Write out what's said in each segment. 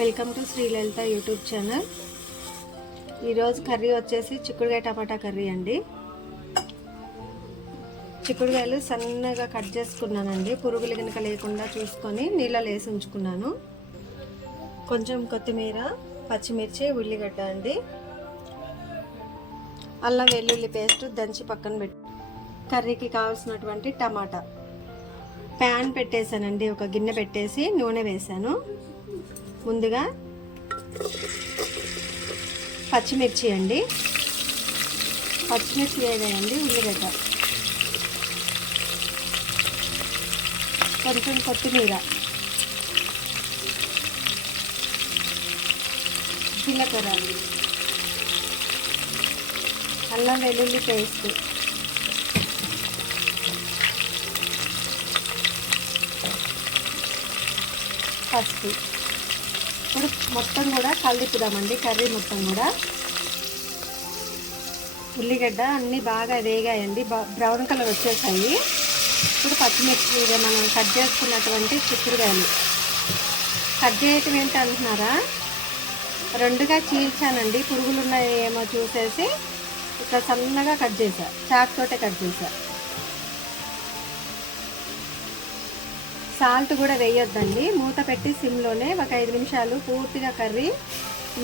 Welcome to Sri Lalitha YouTube channel. ఈరోజు curry వచ్చేసి చిక్కుడుకాయ టమాటా కర్రీ అండి. చిక్కుడుకాయలు సన్నగా కట్ చేసుకున్నానండి, పురుగులు కనుక లేకుండా చూసుకొని నీళ్ళలో వేసి ఉంచుకున్నాను. కొంచెం కొత్తిమీర, పచ్చిమిర్చి, ఉల్లిగడ్డ అండి, అల్లం వెల్లుల్లి పేస్ట్ దంచి పక్కన పెట్టి కర్రీకి కావాల్సినటువంటి టమాటా. ప్యాన్ పెట్టేశానండి, ఒక గిన్నె పెట్టేసి నూనె వేసాను. ముందుగా పచ్చిమిర్చి అండి, పచ్చిమిర్చి వేగాయండి, ఉల్లిగడ్డ, కొంచెం కొత్తిమీర, జీలకర్ర, అల్లం వెల్లుల్లి పేస్ట్, పసుపు. ఇప్పుడు మొత్తం కూడా కలిపిద్దామండి, కర్రీ మొత్తం కూడా. ఉల్లిగడ్డ అన్నీ బాగా వేగాయండి, బ్రౌన్ కలర్ వచ్చేసాయి. ఇప్పుడు పచ్చిమిర్చి మనం కట్ చేసుకున్నటువంటి చిక్కుడుకాయలు కట్ చేయటం ఏంటి అంటున్నారా, రెండుగా చీల్చానండి, పురుగులు ఉన్నాయేమో చూసేసి ఇట్లా సన్నగా కట్ చేశా, చాక్ తోటే కట్ చేశా. సాల్ట్ కూడా వేయొద్దండి, మూత పెట్టి సిమ్లోనే ఒక 5 నిమిషాలు పూర్తిగా కర్రీ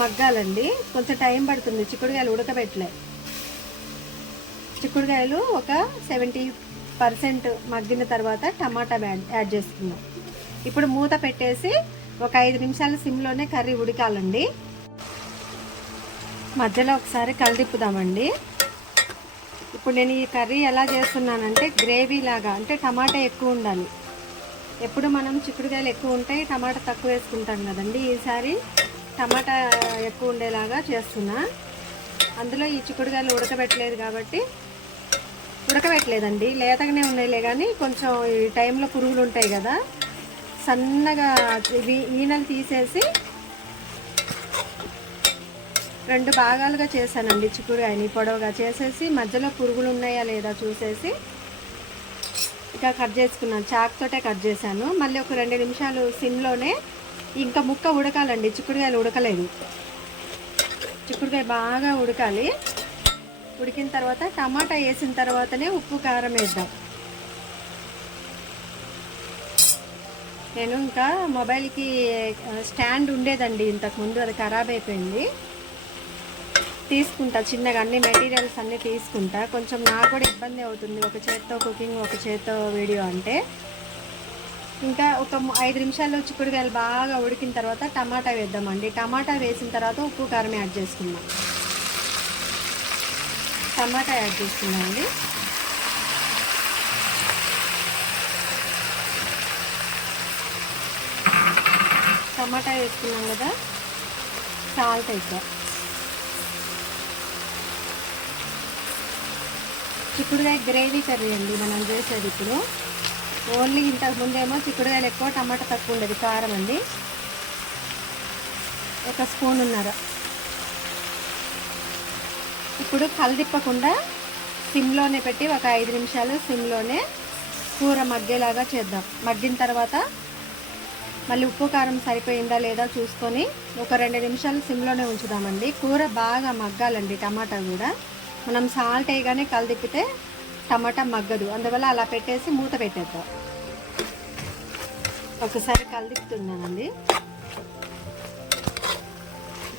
మగ్గాలండి. కొంచెం టైం పడుతుంది, చిక్కుడుకాయలు ఉడకబెట్టలే. చిక్కుడుకాయలు ఒక 70% మగ్గిన తర్వాత టమాటా యాడ్ చేసుకుందాం. ఇప్పుడు మూత పెట్టేసి ఒక 5 నిమిషాలు సిమ్లోనే కర్రీ ఉడకాలండి. మధ్యలో ఒకసారి కలిదిప్పుదామండి. ఇప్పుడు నేను ఈ కర్రీ ఎలా చేస్తున్నానంటే గ్రేవీ లాగా, అంటే టమాటా ఎక్కువ ఉండాలి. ఎప్పుడు మనం చిక్కుడుకాయలు ఎక్కువ ఉంటాయి, టమాటా తక్కువ వేసుకుంటాం కదండి. ఈసారి టమాటా ఎక్కువ ఉండేలాగా చేస్తున్నా. అందులో ఈ చిక్కుడుకాయలు ఉడకబెట్టలేదండి, లేతగానే ఉన్నాయిలే, కానీ కొంచెం ఈ టైంలో పురుగులు ఉంటాయి కదా, సన్నగా ఈనెలు తీసేసి 2 భాగాలుగా చేశానండి. చిక్కుడుకాయని పొడవుగా చేసేసి మధ్యలో పురుగులు ఉన్నాయా లేదా చూసేసి ఇక కట్ చేసుకున్నాను, చాక్ తోటే కట్ చేశాను. మళ్ళీ ఒక 2 నిమిషాలు సిమ్లోనే, ఇంకా ముక్క ఉడకాలండి, చిక్కుడుకాయలు ఉడకలేదు. చిక్కుడుకాయ బాగా ఉడకాలి. ఉడికిన తర్వాత టమాటా వేసిన తర్వాతనే ఉప్పు కారం వేద్దాం. నేను ఇంకా మొబైల్కి స్టాండ్ ఉండేదండి ఇంతకుముందు, అది ఖరాబ్ అయిపోయింది. తీసుకుంటా చిన్నగా, అన్ని మెటీరియల్స్ అన్నీ తీసుకుంటా. కొంచెం నాకు కూడా ఇబ్బంది అవుతుంది, ఒక చేత్తో కుకింగ్ ఒక చేత్తో వీడియో అంటే. ఇంకా ఒక 5 నిమిషాలు చిక్కుడుకాయలు బాగా ఉడికిన తర్వాత టమాటా వేద్దామండి. టమాటా వేసిన తర్వాత ఉప్పు కారం యాడ్ చేసుకుందాం. టమాటా యాడ్ చేసుకుందామండి. టమాటా వేసుకున్నాం కదా, సాల్ట్ వేద్దాం. చిక్కుడుకాయ గ్రేవీ కర్రీ అండి మనం చేసేది ఇప్పుడు. ఓన్లీ ఇంతకుముందేమో చిక్కుడుకాయలు ఎక్కువ, టమాటా తక్కువ ఉండేది. కారం అండి, 1 స్పూనున్నర. ఇప్పుడు కలిదిప్పకుండా సిమ్లోనే పెట్టి ఒక 5 నిమిషాలు సిమ్లోనే కూర మగ్గేలాగా చేద్దాం. మగ్గిన తర్వాత మళ్ళీ ఉప్పు కారం సరిపోయిందా లేదా చూసుకొని ఒక 2 నిమిషాలు సిమ్లోనే ఉంచుదామండి. కూర బాగా మగ్గాలండి, టమాటా కూడా. మనం సాల్ట్ వేయగానే కలిదిప్పితే టమాటా మగ్గదు, అందువల్ల అలా పెట్టేసి మూత పెట్టేద్దాం. ఒకసారి కలిదిప్పుతున్నానండి.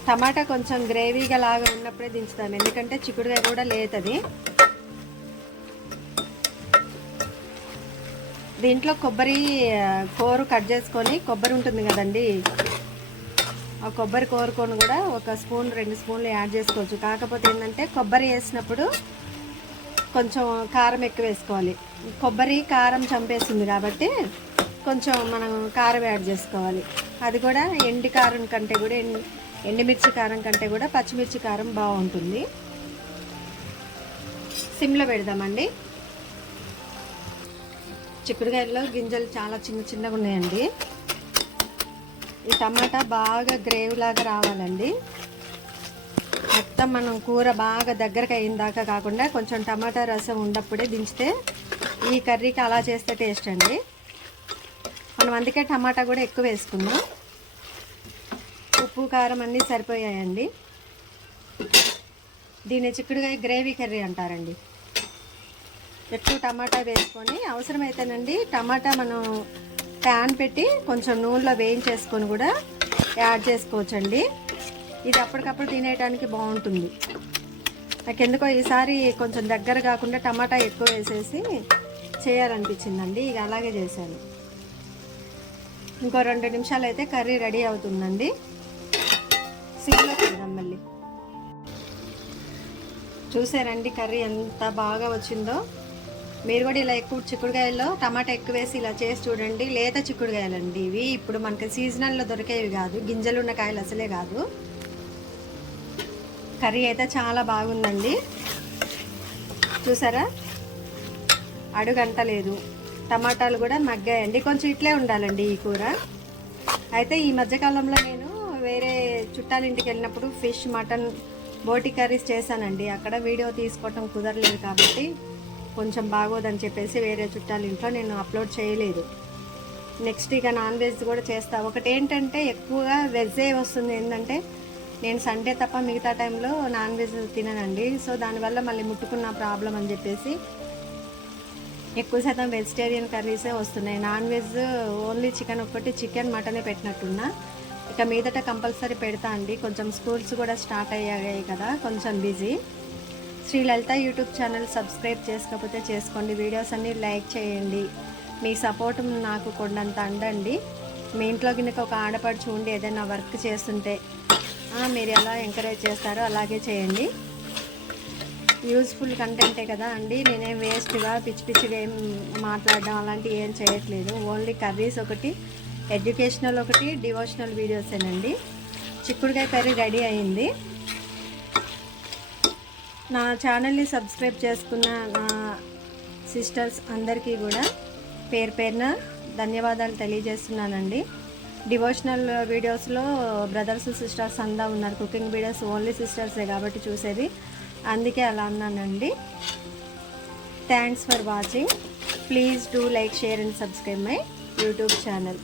టమాటా కొంచెం గ్రేవీగా లాగా ఉన్నప్పుడే దించుతాను, ఎందుకంటే చిక్కుడుకాయ కూడా లేతది. దీంట్లో కొబ్బరి కూర కట్ చేసుకొని, కొబ్బరి ఉంటుంది కదండి, ఆ కొబ్బరి కోరుకొని కూడా 1 స్పూన్ 2 స్పూన్లు యాడ్ చేసుకోవచ్చు. కాకపోతే ఏంటంటే కొబ్బరి వేసినప్పుడు కొంచెం కారం ఎక్కువ వేసుకోవాలి. కొబ్బరి కారం చంపేస్తుంది కాబట్టి కొంచెం మనం కారం యాడ్ చేసుకోవాలి. అది కూడా ఎండి కారం కంటే కూడా, ఎండుమిర్చి కారం కంటే కూడా పచ్చిమిర్చి కారం బాగుంటుంది. సిమ్లో పెడదామండి. చిక్కుడుకాయల్లో గింజలు చాలా చిన్నగా ఉన్నాయండి. ఈ టమాటా బాగా గ్రేవీ లాగా రావాలండి. మొత్తం మనం కూర బాగా దగ్గరకు అయిన దాకా కాకుండా కొంచెం టమాటా రసం ఉన్నప్పుడే దించితే ఈ కర్రీకి అలా చేస్తే టేస్ట్ అండి. మనం అందుకే టమాటా కూడా ఎక్కువ వేసుకున్నాం. ఉప్పు కారం అన్నీ సరిపోయాయండి. దీన్ని చిక్కుడుకాయ గ్రేవీ కర్రీ అంటారండి. ఎక్కువ టమాటా వేసుకొని అవసరమైతేనండి టమాటా మనం ప్యాన్ పెట్టి కొంచెం నూనెలో వేయించేసుకొని కూడా యాడ్ చేసుకోవచ్చండి. ఇది అప్పటికప్పుడు తినేయడానికి బాగుంటుంది. నాకెందుకో ఈసారి కొంచెం దగ్గర కాకుండా టమాటా ఎక్కువ వేసేసి చేయాలనిపించిందండి. ఇక అలాగే చేశాను. ఇంకో 2 నిమిషాలు అయితే కర్రీ రెడీ అవుతుందండి. సిమ్లో పెడదాం మళ్ళీ. చూసారండి కర్రీ ఎంత బాగా వచ్చిందో. మీరు కూడా ఇలా ఎక్కువ చిక్కుడుకాయల్లో టమాటా ఎక్కువ వేసి ఇలా చేసి చూడండి. లేత చిక్కుడుకాయలండి ఇవి. ఇప్పుడు మనకి సీజనల్లో దొరికేవి కాదు, గింజలు ఉన్న కాయలు అసలే కాదు. కర్రీ అయితే చాలా బాగుందండి. చూసారా, అడుగంటలేదు. టమాటాలు కూడా మగ్గాయండి. కొంచెం ఇట్లే ఉండాలండి ఈ కూర. అయితే ఈ మధ్యకాలంలో నేను వేరే చుట్టాల ఇంటికి వెళ్ళినప్పుడు ఫిష్, మటన్, బోటి కర్రీస్ చేశానండి. అక్కడ వీడియో తీసుకోవటం కుదరలేదు కాబట్టి కొంచెం బాగోదని చెప్పేసి వేరే చుట్టాల ఇంట్లో నేను అప్లోడ్ చేయలేదు. నెక్స్ట్ ఇక నాన్ వెజ్ కూడా చేస్తా. ఒకటి ఏంటంటే ఎక్కువగా వెజ్జే వస్తుంది. ఏంటంటే నేను సండే తప్ప మిగతా టైంలో నాన్ వెజ్ తిననండి. సో దానివల్ల మళ్ళీ ముట్టుకున్న ప్రాబ్లం అని చెప్పేసి ఎక్కువ శాతం వెజిటేరియన్ కర్రీసే వస్తున్నాయి. నాన్ వెజ్ ఓన్లీ చికెన్ ఒక్కటి, చికెన్ మటనే పెట్టినట్టున్నా. ఇక మీదట కంపల్సరీ పెడతా అండి. కొంచెం స్కూల్స్ కూడా స్టార్ట్ అయ్యాయి కదా, కొంచెం busy. Sri Lalitha YouTube channel subscribe చేసుకోకపోతే చేసుకోండి. వీడియోస్ అన్నీ లైక్ చేయండి. మీ సపోర్ట్ నాకు కొండంత అండండి. మీ ఇంట్లో కిందకి ఒక ఆడపడుచు ఉండి ఏదైనా వర్క్ చేస్తుంటే మీరు ఎలా ఎంకరేజ్ చేస్తారో అలాగే చేయండి. యూజ్ఫుల్ కంటెంటే కదా అండి. నేనేం వేస్ట్గా పిచ్చి పిచ్చిగా ఏం మాట్లాడడం అలాంటివి ఏం చేయట్లేదు. ఓన్లీ కర్రీస్ ఒకటి, ఎడ్యుకేషనల్ ఒకటి, డివోషనల్ వీడియోసేనండి. చిక్కుడుకాయ కర్రీ రెడీ అయింది. నా ఛానల్ని సబ్స్క్రైబ్ చేసుకున్న నా సిస్టర్స్ అందరికీ కూడా పేరు పేరున ధన్యవాదాలు తెలియజేస్తున్నానండి. డివోషనల్ వీడియోస్లో బ్రదర్స్ సిస్టర్స్ అందా ఉన్నారు. కుకింగ్ వీడియోస్ ఓన్లీ సిస్టర్సే కాబట్టి చూసేది, అందుకే అలా అన్నానండి. Thanks for watching. Please do like, share and subscribe my YouTube channel.